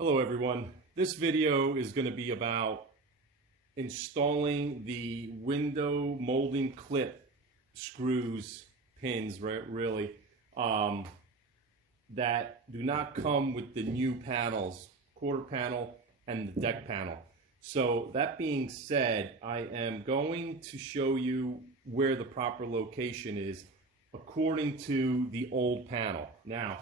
Hello everyone. This video is going to be about installing the window molding clip screws, pins, really, that do not come with the new panels, quarter panel and the deck panel. So that being said, I am going to show you where the proper location is according to the old panel. Now,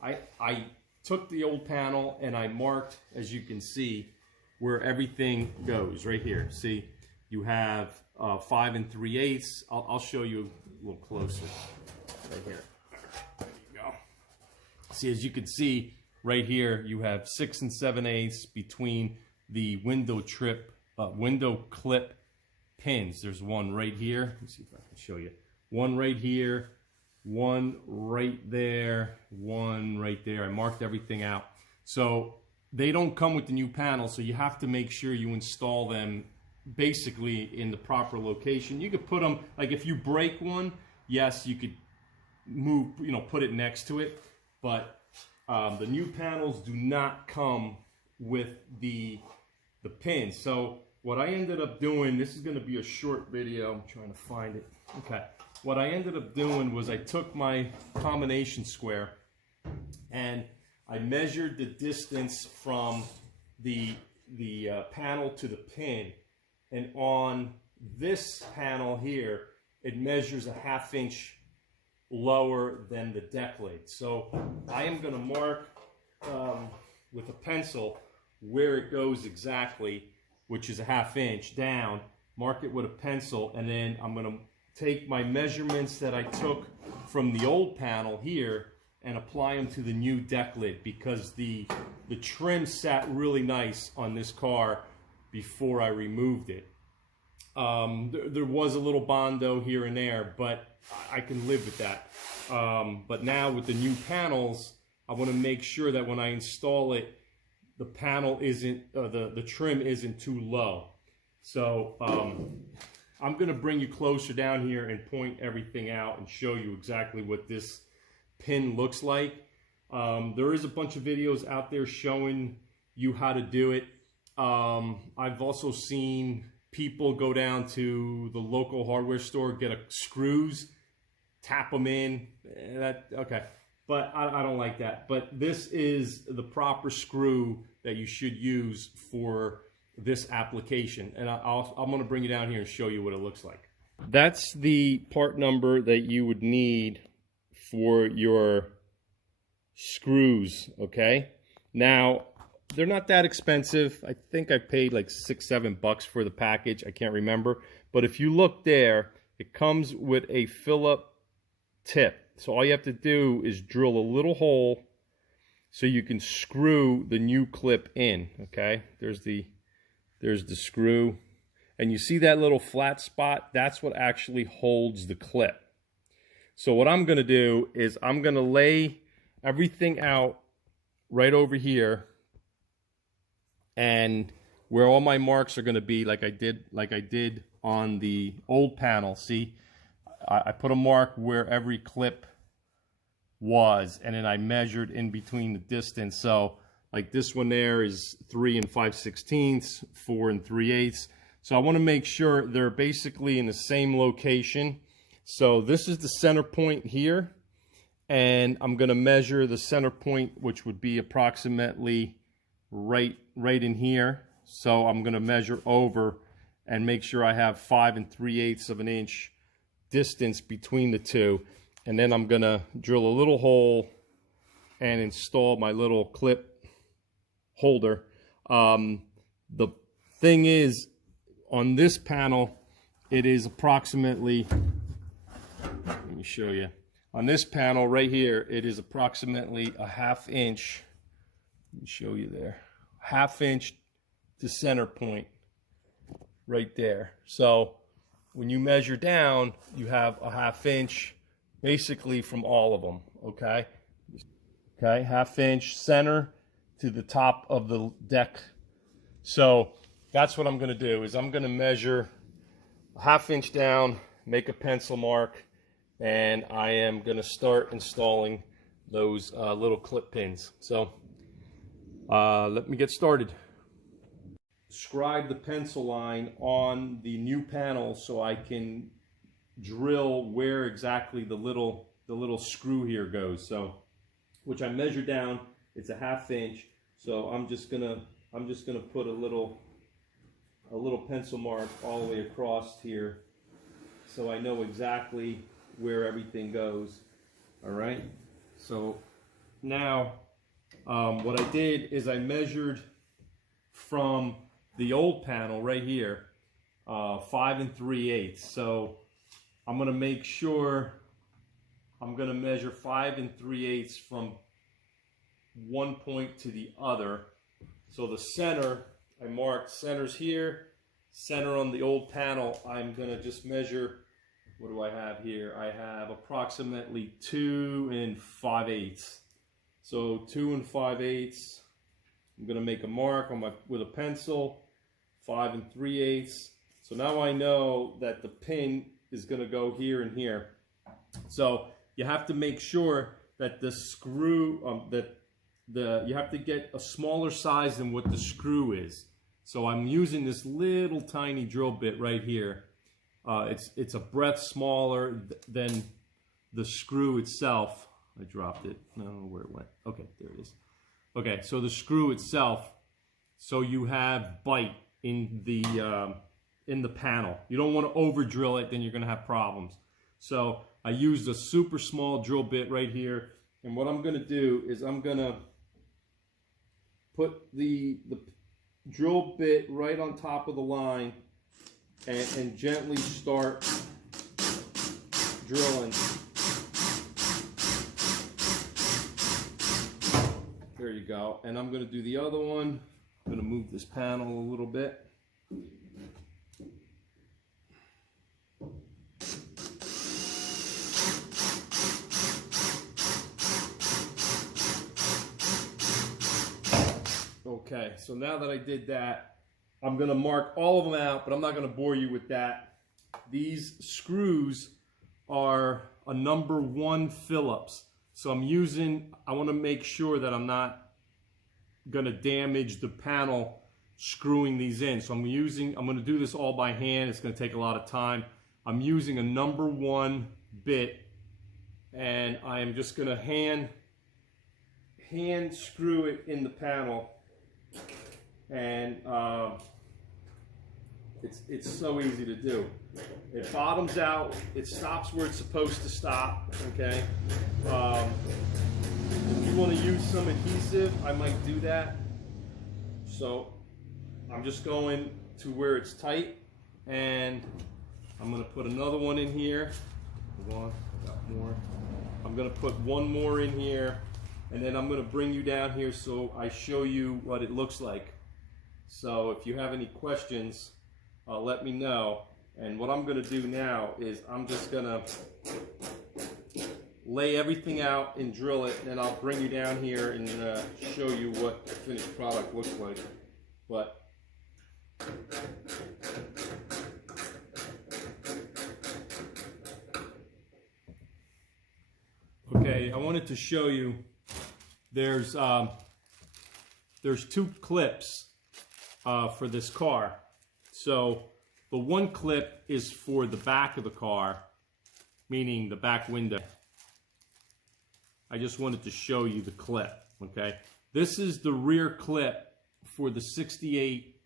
I took the old panel and I marked, as you can see, where everything goes right here. See, you have 5 3/8. I'll show you a little closer right here. There you go. See, as you can see right here, you have 6 7/8 between the window clip pins. There's one right here. Let me see if I can show you. One right here, one right there, one right there. I marked everything out. So they don't come with the new panel, so you have to make sure you install them basically in the proper location. You could put them, like if you break one, yes, you could move, put it next to it, but the new panels do not come with the pins. So what I ended up doing, this is going to be a short video. I'm trying to find it. Okay. What I ended up doing was I took my combination square and I measured the distance from the panel to the pin. And on this panel here, it measures a 1/2 inch lower than the deck lid. So I am going to mark with a pencil where it goes exactly, which is a 1/2 inch down. Mark it with a pencil, and then I'm going to take my measurements that I took from the old panel here and apply them to the new deck lid, because the trim sat really nice on this car before I removed it. There was a little Bondo here and there, but I can live with that. But now with the new panels, I want to make sure that when I install it, the panel isn't, the trim isn't too low. So I'm going to bring you closer down here and point everything out and show you exactly what this pin looks like. There is a bunch of videos out there showing you how to do it. I've also seen people go down to the local hardware store, get screws, tap them in. Okay, but I don't like that. But this is the proper screw that you should use for this application, and I'm going to bring you down here and show you what it looks like. That's the part number that you would need for your screws. Okay, now they're not that expensive. I think I paid like $6, $7 for the package. I can't remember, but if you look there, it comes with a Phillips tip. So all you have to do is drill a little hole so you can screw the new clip in. Okay, there's the screw, and you see that little flat spot? That's what actually holds the clip. So what I'm going to do is I'm going to lay everything out right over here, and where all my marks are going to be, like I did on the old panel. See, I put a mark where every clip was, and then I measured in between the distance. So like this one there is 3 5/16, 4 3/8. So I want to make sure they're basically in the same location. So this is the center point here, and I'm going to measure the center point, which would be approximately right in here. So I'm going to measure over and make sure I have 5 3/8 of an inch distance between the two. And then I'm going to drill a little hole and install my little clip holder. The thing is, on this panel, it is approximately, let me show you. On this panel right here, it is approximately a 1/2 inch. Let me show you there. 1/2 inch to center point right there. So when you measure down, you have a 1/2 inch basically from all of them. Okay. Okay, 1/2 inch center to the top of the deck. So that's what I'm going to do, is I'm going to measure a 1/2 inch down, make a pencil mark, and I am going to start installing those little clip pins. So Let me get started. Scribe the pencil line on the new panel so I can drill where exactly the little screw here goes. So, which I measure down, it's a 1/2 inch. So I'm just gonna put a little pencil mark all the way across here, so I know exactly where everything goes. All right. So now, what I did is I measured from the old panel right here, 5 3/8. So I'm gonna make sure I'm gonna measure 5 3/8 from one point to the other. So the center, I marked centers here, center on the old panel. I'm gonna just measure, what do I have here? I have approximately 2 5/8. So 2 5/8. I'm gonna make a mark on with a pencil, 5 3/8. So now I know that the pin is gonna go here and here. So you have to make sure that the screw, you have to get a smaller size than what the screw is. So I'm using this little tiny drill bit right here. It's a breadth smaller than the screw itself. I dropped it. I don't know where it went. Okay, there it is. Okay, so the screw itself. So you have bite in the panel. You don't want to over drill it, then you're going to have problems. So I used a super small drill bit right here, and what I'm going to do is I'm going to put the drill bit right on top of the line and gently start drilling. There you go. And I'm going to do the other one. I'm going to move this panel a little bit. Okay, so now that I did that, I'm going to mark all of them out, but I'm not going to bore you with that. These screws are a number 1 Phillips. So I want to make sure that I'm not going to damage the panel screwing these in. So I'm going to do this all by hand. It's going to take a lot of time. I'm using a number 1 bit, and I am just going to hand screw it in the panel. And it's so easy to do. It bottoms out. It stops where it's supposed to stop. Okay. If you want to use some adhesive, I might do that. So I'm just going to where it's tight, and I'm going to put another one in here. Hold on, I got more. I'm going to put one more in here, and then I'm going to bring you down here so I show you what it looks like. So if you have any questions, let me know. And what I'm going to do now is I'm just going to lay everything out and drill it, and I'll bring you down here and show you what the finished product looks like. But okay, I wanted to show you there's 2 clips for this car. So the one clip is for the back of the car, meaning the back window. I just wanted to show you the clip, okay? This is the rear clip for the 68,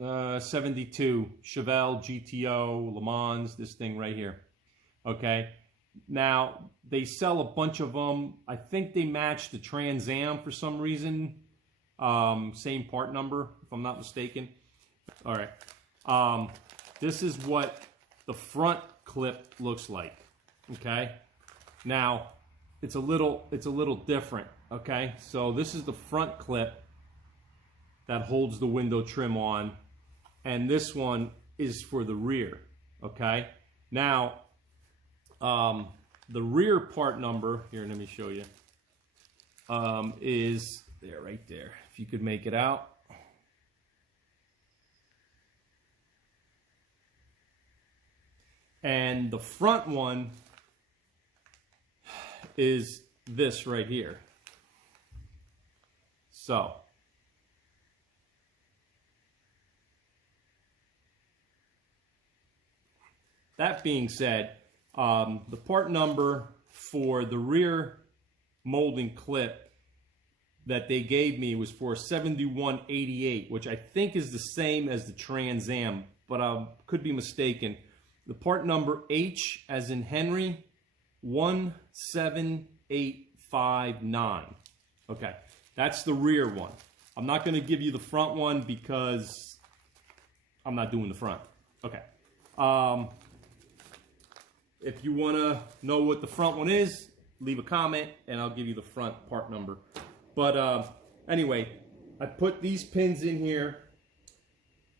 72 Chevelle GTO, LeMans, this thing right here, okay? Now, they sell a bunch of them. I think they match the Trans Am for some reason. Same part number, if I'm not mistaken. All right. This is what the front clip looks like, okay? Now, it's a little different, okay? So this is the front clip that holds the window trim on, and this one is for the rear, okay? Now, the rear part number, here, let me show you, is there, right there. If you could make it out. And the front one is this right here. So that being said, the part number for the rear molding clip that they gave me was for 7188, which I think is the same as the Trans Am, but I could be mistaken. The part number H as in Henry, 17859. Okay, that's the rear one. I'm not going to give you the front one because I'm not doing the front. Okay. If you want to know what the front one is, leave a comment and I'll give you the front part number. But anyway, I put these pins in here.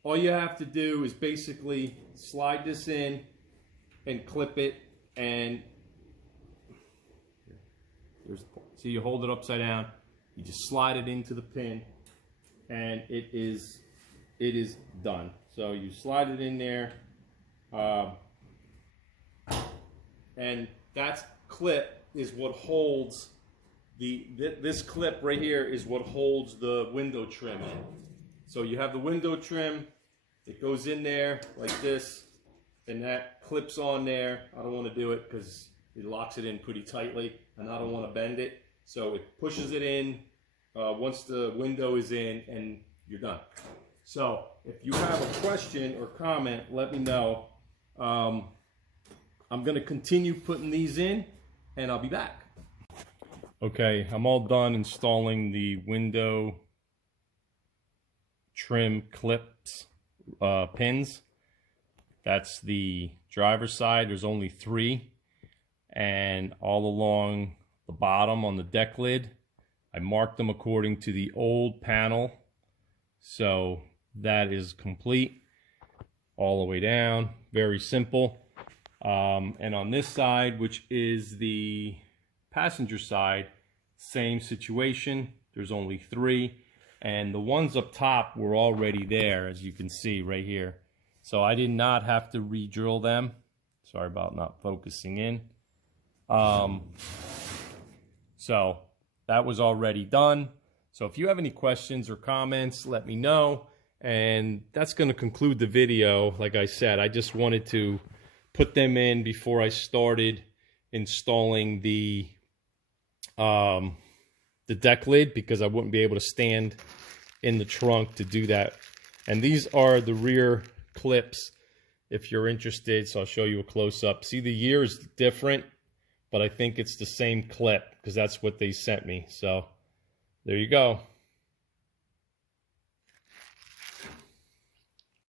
All you have to do is basically slide this in and clip it, and see, you hold it upside down, you just slide it into the pin, and it is done. So you slide it in there, and that clip is what holds this clip right here is what holds the window trim in. So you have the window trim, it goes in there like this, and that clips on there. I don't want to do it because it locks it in pretty tightly, and I don't want to bend it. So it pushes it in once the window is in, and you're done. So if you have a question or comment, let me know. I'm going to continue putting these in, and I'll be back. Okay, I'm all done installing the window trim clips pins. That's the driver's side. There's only 3, and all along the bottom on the deck lid, I marked them according to the old panel. So that is complete all the way down. Very simple. And on this side, which is the passenger side, same situation. There's only 3, and the ones up top were already there, as you can see right here. So I did not have to re-drill them. Sorry about not focusing in. So that was already done. So if you have any questions or comments, let me know. And that's going to conclude the video. Like I said, I just wanted to put them in before I started installing the deck lid, because I wouldn't be able to stand in the trunk to do that. And these are the rear clips if you're interested, so I'll show you a close-up. See, the year is different, but I think it's the same clip because that's what they sent me. So there you go.